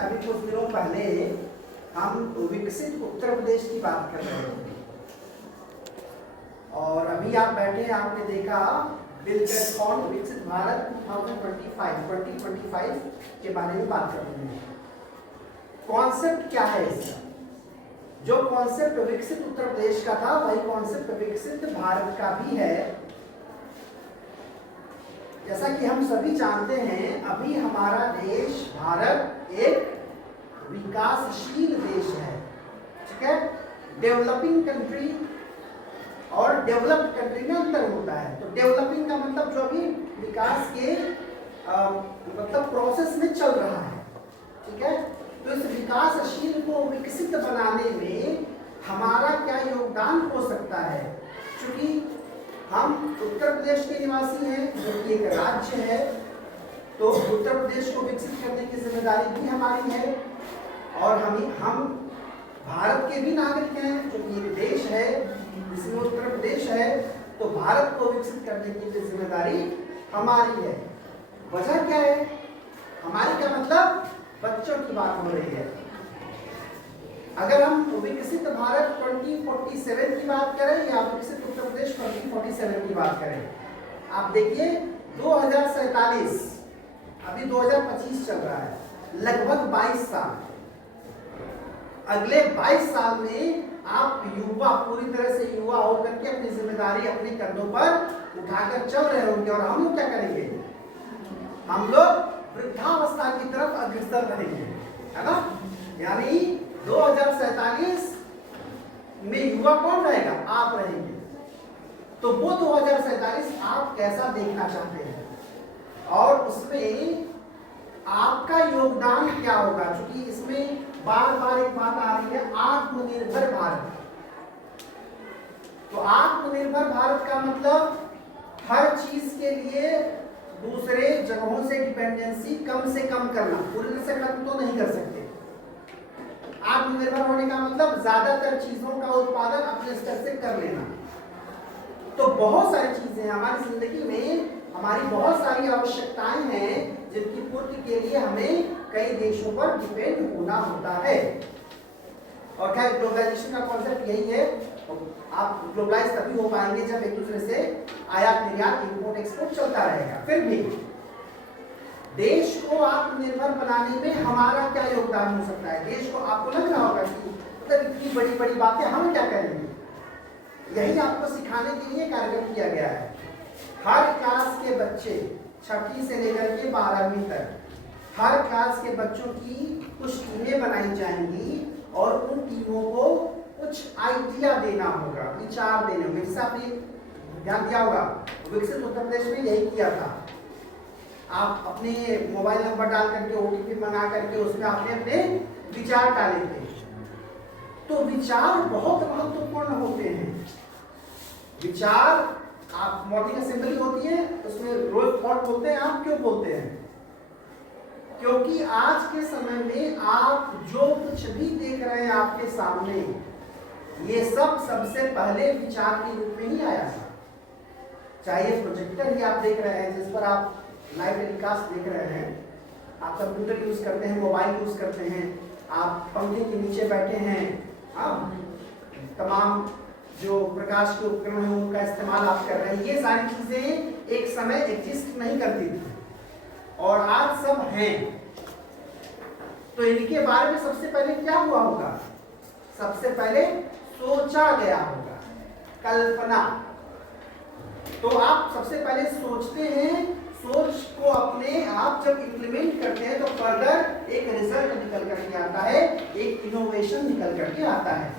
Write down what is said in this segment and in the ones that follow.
अभी कुछ दिनों पहले हम विकसित उत्तर प्रदेश की बात कर रहे थे और अभी आप बैठे हैं, आपने देखा बिल गेट्स ऑन विकसित भारत 2025 के बारे में बात कर रहे हैं। कॉन्सेप्ट क्या है इसका? जो कॉन्सेप्ट विकसित उत्तर प्रदेश का था वही कॉन्सेप्ट विकसित भारत का भी है। जैसा कि हम सभी जानते हैं, अभी हमारा देश भारत एक विकासशील देश है, ठीक है। डेवलपिंग कंट्री और डेवलप्ड कंट्री में अंतर होता है। तो डेवलपिंग का मतलब जो अभी विकास के मतलब प्रोसेस में चल रहा है, ठीक है। तो इस विकासशील को विकसित बनाने में हमारा क्या योगदान हो सकता है? क्योंकि हम उत्तर प्रदेश के निवासी हैं, जो कि एक राज्य है, तो उत्तर प्रदेश को विकसित करने की जिम्मेदारी भी हमारी है। और हम भारत के भी नागरिक हैं, जो कि एक देश है जिसमें उत्तर प्रदेश है, तो भारत को विकसित करने की जिम्मेदारी हमारी है। वजह क्या है? हमारी का मतलब बच्चों की बात हो रही है। अगर हम विकसित भारत 2047 की बात करें या विकसित उत्तर प्रदेश 2047 की बात करें, आप देखिए 2047, अभी 2025 चल रहा है, लगभग 22 साल। अगले 22 साल में आप युवा, पूरी तरह से युवा होकर के अपनी जिम्मेदारी अपने कंधों पर उठाकर चल रहे होंगे। और हम लोग क्या करेंगे? हम लोग वृद्धावस्था की तरफ अग्रसर रहेंगे, है ना। यानी 2047 में युवा कौन रहेगा? आप रहेंगे। तो वो 2047 आप कैसा देखना चाहते हैं और उसमें आपका योगदान क्या होगा? क्योंकि इसमें बार बार एक बात आ रही है, आत्मनिर्भर भारत। तो आत्मनिर्भर भारत का मतलब हर चीज के लिए दूसरे जगहों से डिपेंडेंसी कम से कम करना। पूरी तरह से खत्म तो नहीं कर सकते। आत्मनिर्भर होने का मतलब ज्यादातर चीजों का उत्पादन अपने स्तर से कर लेना। तो बहुत सारी चीजें हमारी जिंदगी में, हमारी बहुत सारी आवश्यकताएं हैं जिनकी पूर्ति के लिए हमें कई देशों पर डिपेंड होना होता है। और खैर ग्लोबलाइजेशन का कॉन्सेप्ट यही है। आप ग्लोबलाइज तभी हो पाएंगे जब एक दूसरे से आयात निर्यात, इंपोर्ट एक्सपोर्ट चलता रहेगा। फिर भी देश को आत्मनिर्भर बनाने में हमारा क्या योगदान हो सकता है? देश को, आपको लग रहा होगा कि मतलब इतनी बड़ी बड़ी बातें हम क्या करेंगे, यही आपको सिखाने के लिए कार्यक्रम किया गया है। हर क्लास के बच्चे 6वीं से लेकर के 12वीं तक हर क्लास के बच्चों की कुछ टीमें बनाई जाएंगी और उन टीमों को कुछ आइडिया देना होगा, विचार देने होंगे। जैसे आपने ध्यान दिया होगा, विकसित उत्तर प्रदेश में यही किया था। आप अपने मोबाइल नंबर डाल करके OTP मंगा करके उसमें आपने अपने विचार डाले थे। तो विचार बहुत महत्वपूर्ण होते हैं। विचार, आप मॉर्निंग असेंबली होती है, उसमें रोज थॉट बोलते हैं। आप क्यों बोलते हैं? क्योंकि आज के समय में आप जो कुछ भी देख रहे हैं आपके सामने, ये सब सबसे पहले विचार के रूप में ही आया था। चाहे प्रोजेक्टर ही आप देख रहे हैं, जिस पर आप लाइव टेलीकास्ट देख रहे हैं, आप कंप्यूटर यूज करते हैं, मोबाइल यूज करते हैं, आप पंखे के नीचे बैठे हैं, तमाम जो प्रकाश के उपकरण हैं उनका इस्तेमाल आप कर रहे हैं। ये सारी चीजें एक समय एग्जिस्ट नहीं करती थी और आज सब हैं। तो इनके बारे में सबसे पहले क्या हुआ होगा? सबसे पहले सोचा गया होगा, कल्पना। तो आप सबसे पहले सोचते हैं, सोच को अपने आप जब इंप्लीमेंट करते हैं तो फर्दर एक रिजल्ट निकल करके आता है, एक इनोवेशन निकल करके आता है।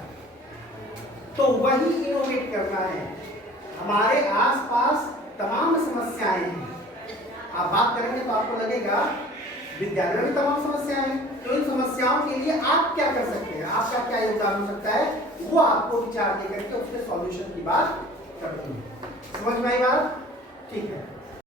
तो वही इनोवेट करना है। हमारे आसपास तमाम समस्याएं हैं। आप बात करेंगे तो आपको लगेगा विद्यालय में भी तमाम समस्याएं हैं। तो इन समस्याओं के लिए आप क्या कर सकते हैं, आपका क्या योगदान हो सकता है, वो आपको विचार देकर के उसके सॉल्यूशन की बात करते हैं। समझ में आई बात? ठीक है।